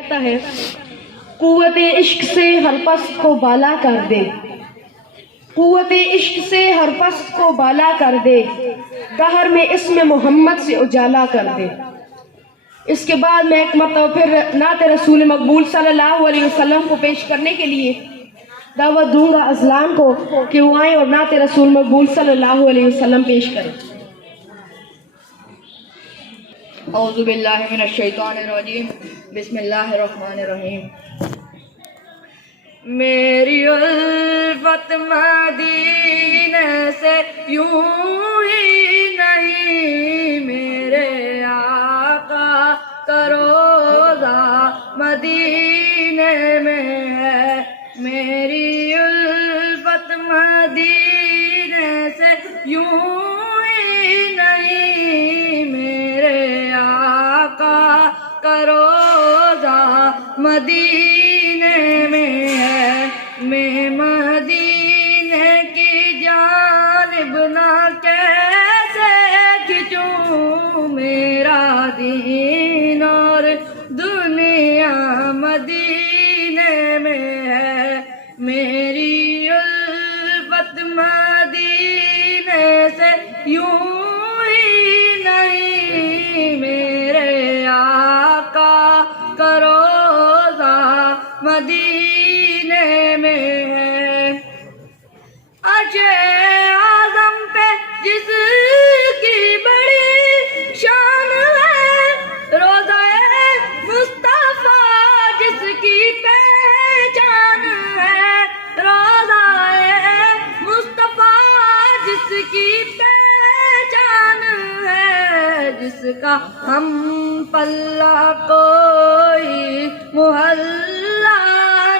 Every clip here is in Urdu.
کہتا ہے قوت عشق سے ہر پست کو بالا کر دے، قوت عشق سے ہر پست کو بالا کر دے، دہر میں اسم محمد سے اجالا کر دے۔ اس کے بعد میں ایک مرتبہ پھر نعت رسول مقبول صلی اللہ علیہ وسلم کو پیش کرنے کے لیے دعوت دوں گا اذلان کو کہ وہ آئیں اور نعت رسول مقبول صلی اللہ علیہ وسلم پیش کریں۔ اعوذ باللہ من الشیطان الرجیم، بسم اللہ الرحمن الرحیم۔ میری الفت مدینے سے یوں ہی نہیں، میرے آقا کا روضہ مدینے میں ہے۔ میری الفت مدینے سے یوں ہی نہیں، میرے آقا کا روضہ مدینے میں ہے۔ میں مدینے کی جانب نہ کیسے کھنچوں، میرا دین اور دنیا مدینے میں ہے۔ میری الفت مدینے سے یوں ہی نہیں، میرے آقا کا روضہ مدینے میں ہے۔ عرش اعظم پہ جس کی بڑی شان ہے، روضہ مصطفیٰ جس کی پہچان ہے، روضہ مصطفیٰ جس کی پہچان ہے، جس کا ہم پلہ کوئی محلہ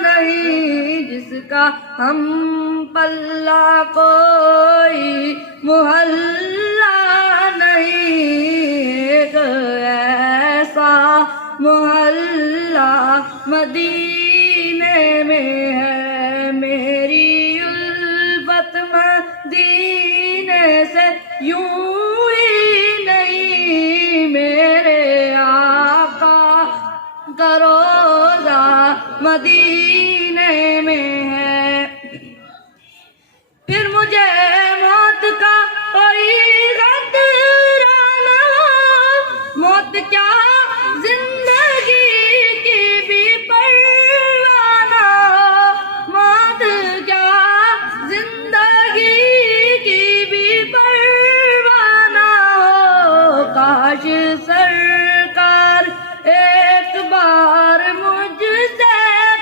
نہیں، جس کا ہم پلہ کوئی محلہ نہیں، ایک ایسا محلہ مدینے میں ہے۔ میری الفت مدینے سے یوں ہی نہیں، میرے آقا کا روضہ مدینے میں ہے۔ پھر مجھے موت کا کوئی خطرہ نہ ہو، موت کیا زندگی کی بھی پرواہ نہ ہو، موت کیا زندگی کی بھی پرواہ نہ ہو۔ کاش سرکار ایک بار مجھ سے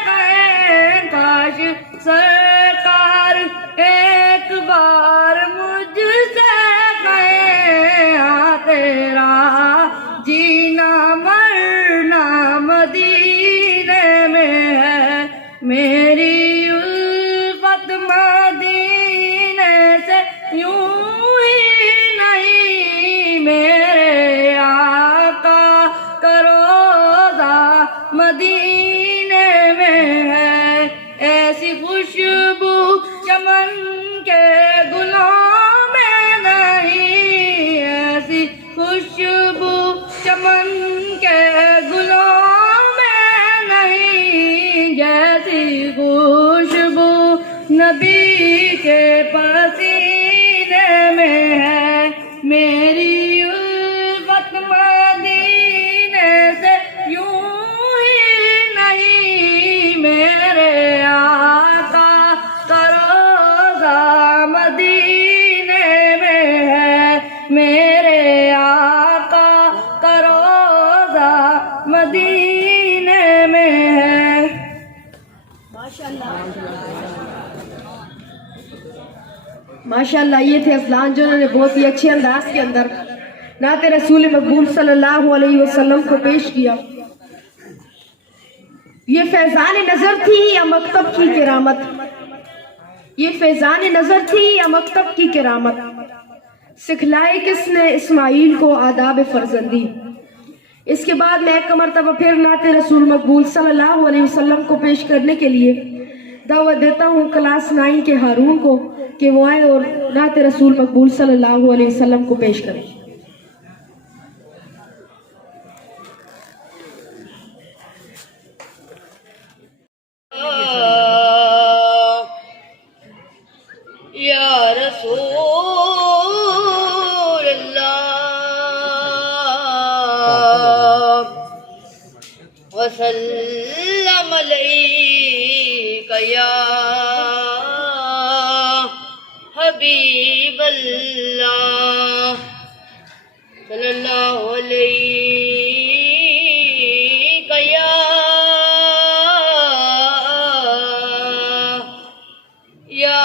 کہیں، کاش سرکار ایک بار مجھ سے کہیں، ہاں تیرا جینا مرنا مدینے میں ہے۔ میری الفت مدینے سے یوں ہی نہیں، میرے آقا کا روضہ مدینے میں ہے۔ ایسی خوشبو چمن کے گلوں میں نہیں، ایسی خوشبو چمن کے گلوں میں نہیں، جیسی خوشبو نبی کے پسینے میں ہے۔ میری الفت مدینے سے یوں ہی نہیں، میرے آقا کا روضہ مدینے میں ہے۔ میرے آقا کا روضہ مدینے میں ہے۔ ماشاءاللہ یہ تھے اذلان جو انہوں نے بہت ہی اچھے انداز کے اندر نعت رسول مقبول صلی اللہ علیہ وسلم کو پیش کیا۔ یہ فیضان نظر تھی یا مکتب کی کرامت، یہ فیضان نظر تھی یا مکتب کی کرامت، سکھلائے کس نے اسماعیل کو آداب فرزندی۔ اس کے بعد میں ایک مرتبہ پھر نعت رسول مقبول صلی اللہ علیہ وسلم کو پیش کرنے کے لیے دعوت دیتا ہوں کلاس 9 کے ہارون کو کہ وہ آئیں اور نعت رسول مقبول صلی اللہ علیہ وسلم کو پیش کریں۔ وسلم علیک یا حبیب اللہ صلی اللہ علیک یا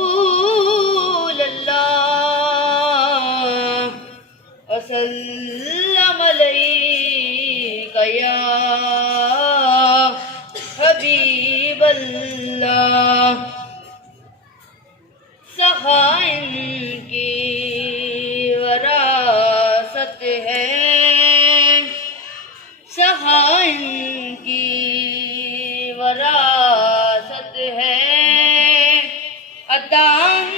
رسول اللہ وسلم علیک یا حبیب اللہ سخائن کی وراثت ہے سخائن کی وراثت ہے عطاً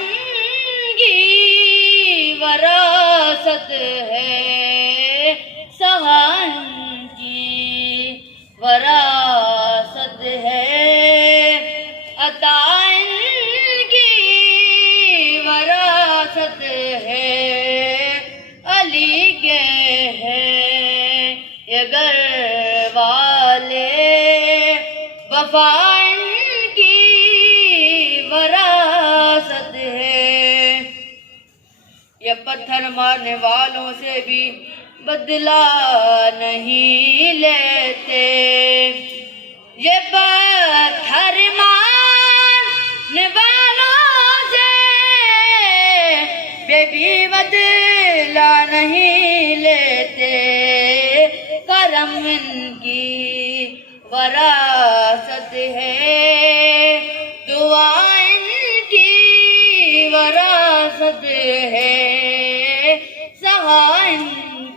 کی وراثت ہے سخائن کی وراثت ہے عطاً ہے علی کے ہیں یہ گھر والے وفا ان کی وراثت ہے یہ پتھر مارنے والوں سے بھی بدلہ نہیں لیتے یہ پتھر مارنے والوں سے بھی بدلہ نہیں لیتے کرم ان کی وراثت ہے دعا ان کی وراثت ہے سہا ان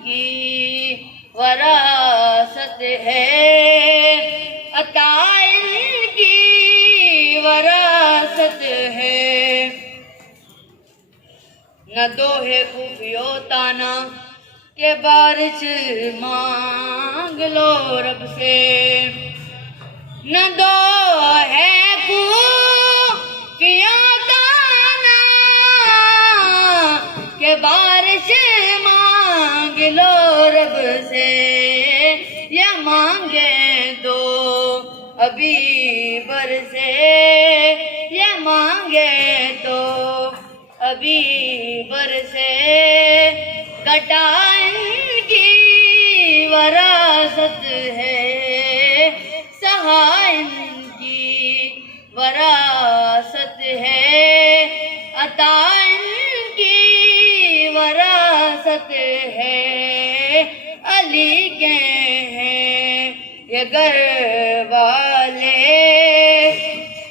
کی وراثت ہے عطا ان کی وراثت ہے نہ دوہے خوفیو تانا کہ بارش مانگ لو رب سے نہ دوہے خوفیو تانا کہ بارش مانگ لو رب سے یا مانگے دو ابھی برسے یا مانگے تو ابھی برسے گٹا ان کی وراثت ہے سہا ان کی وراثت ہے عطا ان کی وراثت ہے علی کے ہیں یہ گھر والے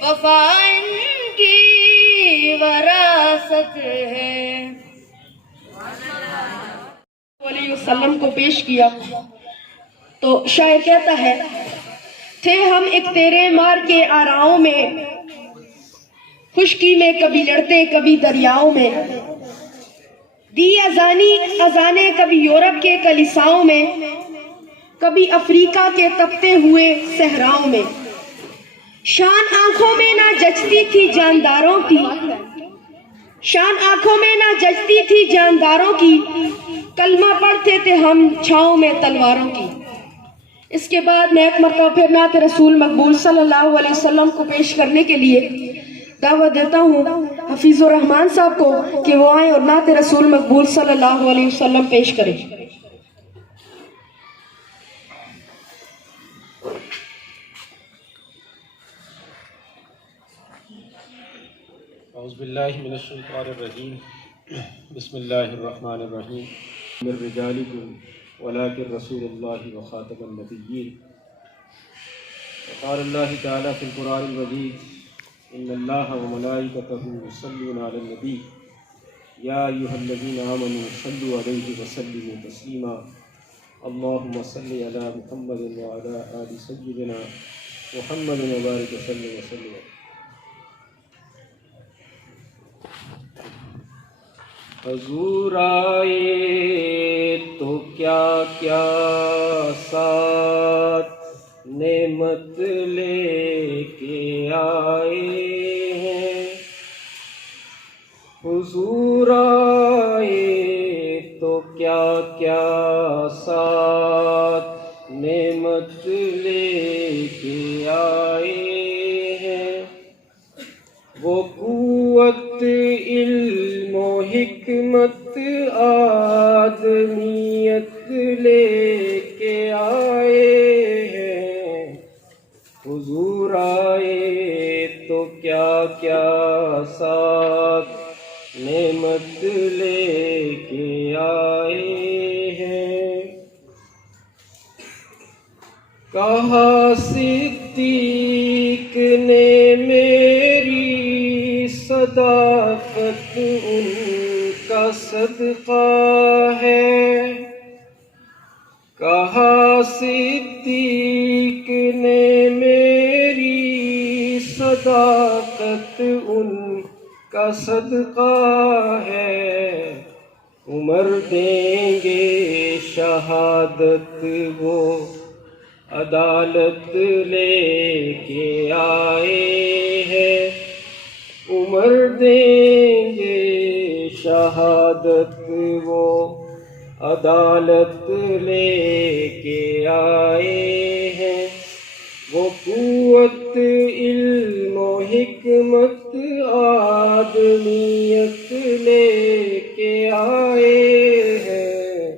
وفا ان کی وراثت ہے علیہ وسلم کو پیش کیا تو شاعر کہتا ہے تھے ہم ایک تیرے مار کے آراؤں میں خشکی میں کبھی لڑتے کبھی دریاؤں میں دی اذانے کبھی یورپ کے کلیساؤں میں کبھی افریقہ کے تپتے ہوئے صحراؤں میں شان آنکھوں میں نہ جچتی تھی جانداروں کی شان آنکھوں میں نہ جچتی تھی جانداروں کی کلمہ پڑھتے تھے ہم چھاؤں میں تلواروں کی اس کے بعد میں ایک مرتبہ پھر نعت رسول مقبول صلی اللہ علیہ وسلم کو پیش کرنے کے لیے دعوت دیتا ہوں حفیظ الرحمان صاحب کو کہ وہ آئیں اور نعت رسول مقبول صلی اللہ علیہ وسلم پیش کریں اعوذ باللہ من الشیطان الرجیم بسم اللہ الرحمن الرحیم من رجالکم ولکن رسول اللہ وخاتم النبیین وقال اللہ تعالی فی القرآن المجید ان اللہ وملائکتہ یصلون علی النبی یا ایہا الذین آمنوا صلوا علیہ وسلموا تسلیما اللہم صلی علی محمد وعلی آل سیدنا محمد وبارک وسلم حضور آئے تو کیا کیا ساتھ نعمت لے کے آئے ہیں حضور آئے تو کیا کیا ساتھ نعمت لے کے آئے ہیں، وہ قوت علم و حکمت آدمیت لے کے آئے ہیں۔ حضور آئے تو کیا کیا ساتھ نعمت لے کے آئے ہیں۔ کہا صدیق نے میری صداقت ان کا صدقہ ہے، کہا صدیق نے میری صداقت ان کا صدقہ ہے۔ عمر دیں گے شہادت وہ عدالت لے کے آئے ہیں، عمر دیں گے شہادت وہ عدالت لے کے آئے ہیں۔ وہ قوت علم و حکمت آدمیت لے کے آئے ہیں۔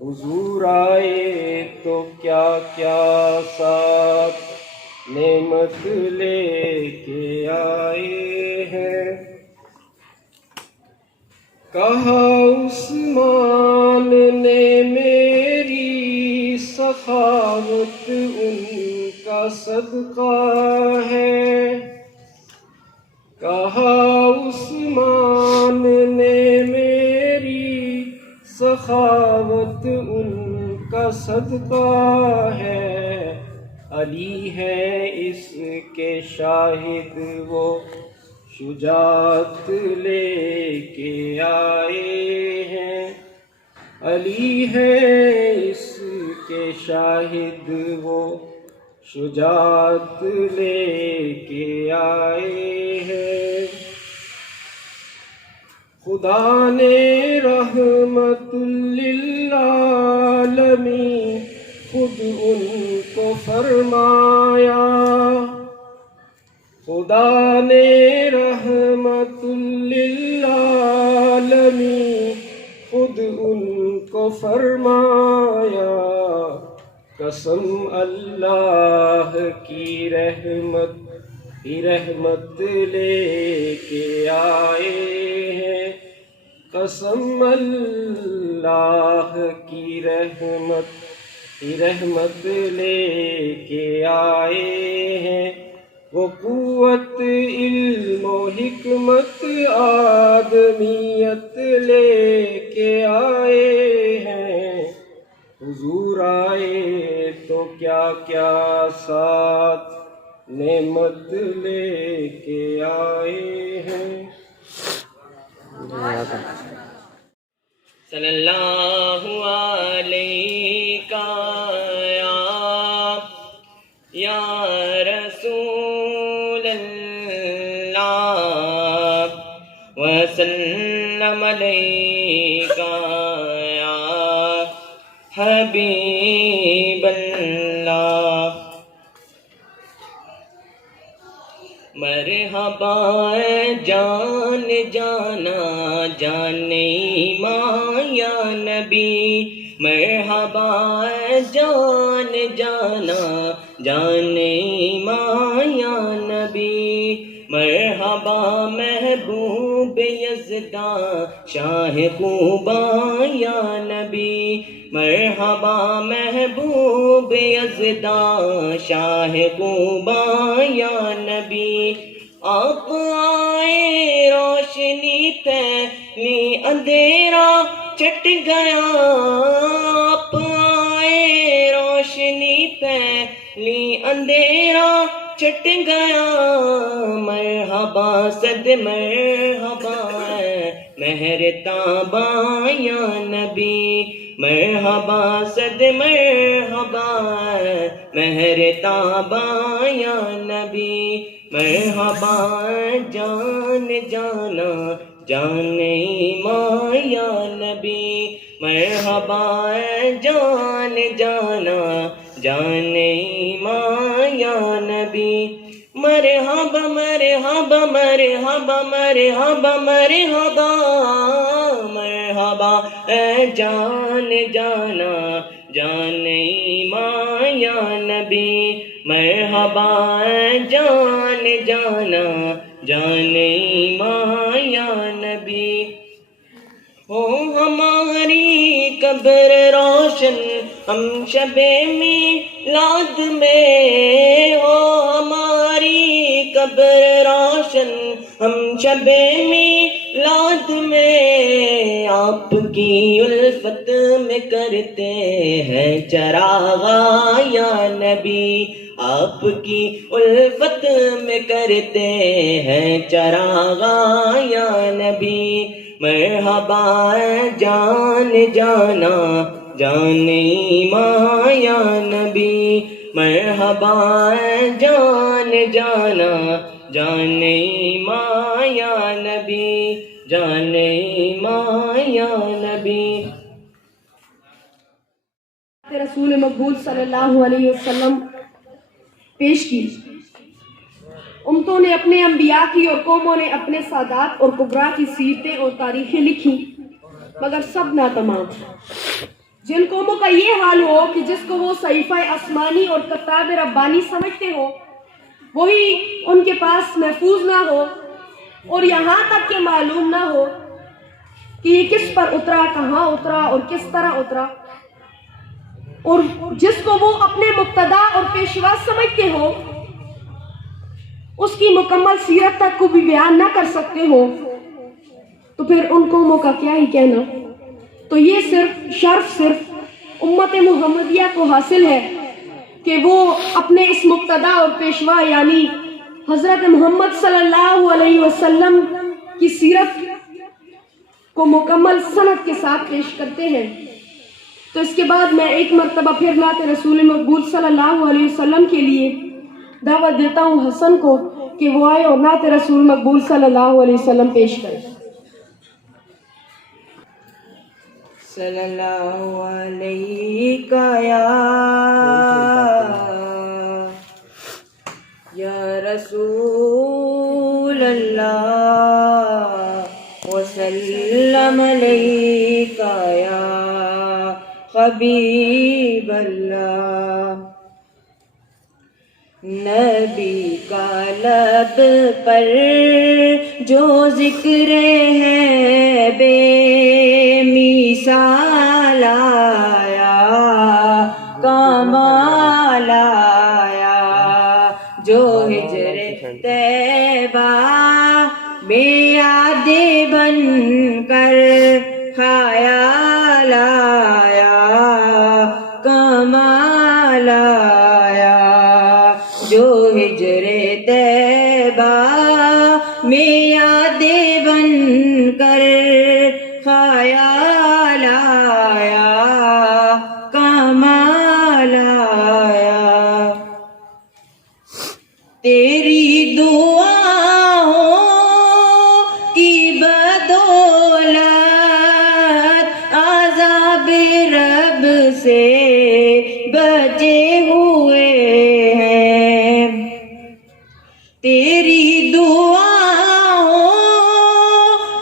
حضور آئے تو کیا کیا ساتھ نعمت لے کے آئے ہیں۔ کہا عثمان نے میری سخاوت ان کا صدقہ ہے، کہا عثمان نے میری سخاوت ان کا صدقہ ہے۔ علی ہے اس کے شاہد وہ شجاعت لے کے آئے ہیں، علی ہے اس کے شاہد وہ شجاعت لے کے آئے ہیں۔ خدا نے رحمت للعالمین خود ان کو فرمایا، خدا نے رحمت للعالمین خود ان کو فرمایا۔ قسم اللہ کی رحمت ہی رحمت لے کے آئے ہیں، قسم اللہ کی رحمت ہی رحمت لے کے آئے ہیں۔ وہ قوت علم و حکمت آدمیت لے کے آئے ہیں۔ حضور آئے تو کیا کیا ساتھ نعمت لے کے آئے ہیں۔ صلی اللہ علیہ یا رسول اللہ وسلم علیہ یا حبیب اللہ۔ مرحبا جان جانا جان ایمان یا نبی، مرحبا جان جانا جان ایمان یا نبی، مرحبا محبوب یزداں شاہ خوباں یا نبی، مرحبا محبوب یزداں شاہ خوباں یا نبی۔ آپ آئے روشنی پھیلی اندھیرا چٹ گیا، آپ آئے روشنی پھیلی اندھیرا چٹ گیا۔ مرحبا صد مرحبا مہر تاباں یا نبی، مرحبا صد مرحبا مہر تاباں یا نبی، مرحبا جان جانا جان ایمان یا نبی، مرحبا جان جانا جان ایمان یا نبی مرحبا مرحبا مرحبا مرحبا مرحبا مرحبا اے جان جانا جان ایمان یا نبی مرحبا اے جان جانا جان ایمان یا نبی ہو ہماری قبر روشن ہم شب میلاد میں ہو ہماری قبر روشن ہم شب میلاد میں آپ کی الفت میں کرتے ہیں چراغا یا نبی آپ کی الفت میں کرتے ہیں چراغا یا نبی مرحبا جان جانا جان ایمان یا نبی مرحبا جان جانا جان ایمان یا نبی جان ایمان یا نبی رسول مقبول صلی اللہ علیہ وسلم پیش کی۔ امتوں نے اپنے انبیاء کی اور قوموں نے اپنے سادات اور کبرا کی سیرتیں اور تاریخیں لکھی، مگر سب ناتمام۔ جن قوموں کا یہ حال ہو کہ جس کو وہ صحیفہ آسمانی اور کتاب ربانی سمجھتے ہو وہی ان کے پاس محفوظ نہ ہو، اور یہاں تک کہ معلوم نہ ہو کہ یہ کس پر اترا، کہاں اترا اور کس طرح اترا، اور جس کو وہ اپنے مقتدا اور پیشوا سمجھتے ہو اس کی مکمل سیرت تک کو بھی بیان نہ کر سکتے ہو، تو پھر ان قوموں کا کیا ہی کہنا۔ تو یہ شرف صرف امت محمدیہ کو حاصل ہے کہ وہ اپنے اس مقتدا اور پیشوا یعنی حضرت محمد صلی اللہ علیہ وسلم کی سیرت کو مکمل سند کے ساتھ پیش کرتے ہیں۔ تو اس کے بعد میں ایک مرتبہ پھر نعت رسول مقبول صلی اللہ علیہ وسلم کے لیے دعوت دیتا ہوں حسن کو کہ وہ آئے اور نعت رسول مقبول صلی اللہ علیہ وسلم پیش کرے۔ صلی اللہ علیہ یا رسول اللہ وسلم علیہ یا حبیب اللہ۔ نبی کا لب پر جو ذکر ہے بے مثال آیا، کمال آیا، جو ہجر طیبہ میں یاد بن کر خیال آیا، کمال آیا، جو ہجر طیبہ میں یاد بن کر خیال آیا، کمال آیا۔ تیری دعاؤں کی بدولت عذاب رب سے بچے ہوئے ہیں، تیری دعاؤں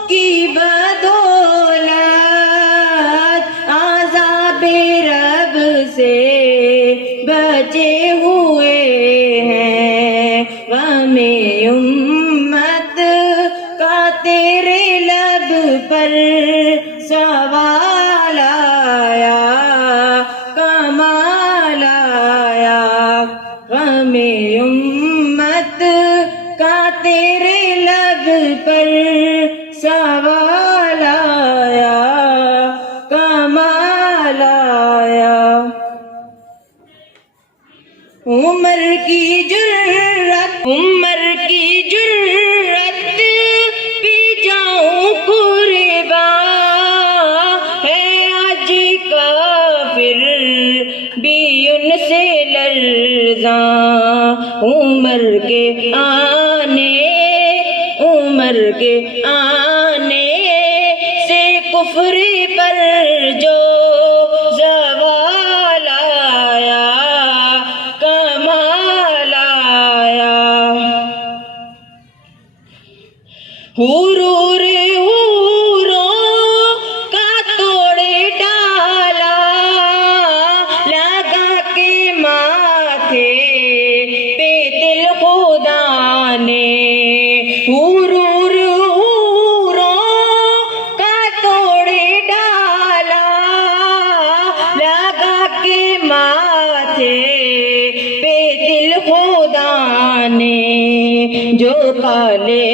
کی بدولت عذاب رب سے بچے ہوئے ہیں۔ غم امت کا تیرے لب پر سوال آیا، کمال آیا، غم امت کا تیرے لب پر سوال آیا، کمال آیا۔ عمر کی جرت پی جاؤں قربا ہے آج کافر بھی ان سے لرزاں، عمر کے آنے سے کفر پر جو زوال آیا، حرور حوروں کا توڑے ڈالا لگا کے ماتھے پہ دل خدا نے حرور حوروں کا توڑے ڈالا لگا کے ماتھے پہ دل خدا نے جو کالے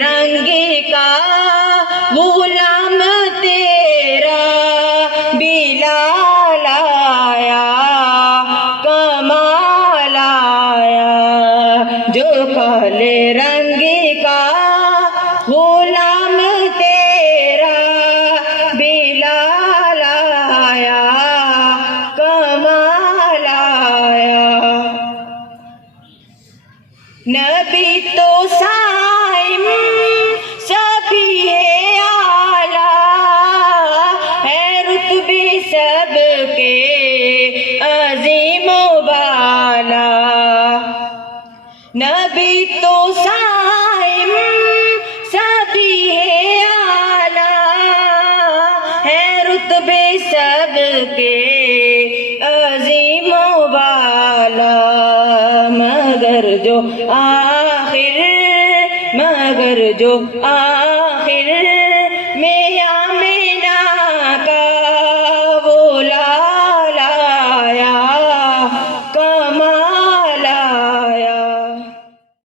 رنگی کا غلام تیرا بلال آیا کمال آیا جو کالے رنگی کا غلام تیرا بلال آیا کمال آیا نبی تو سائم سبھی ہے اعلیٰ ہے رتبے سب کے عظیم و بالا نبی تو سائم سبھی ہے اعلیٰ ہے رتبے سب کے عظیم و بالا مگر جو آخر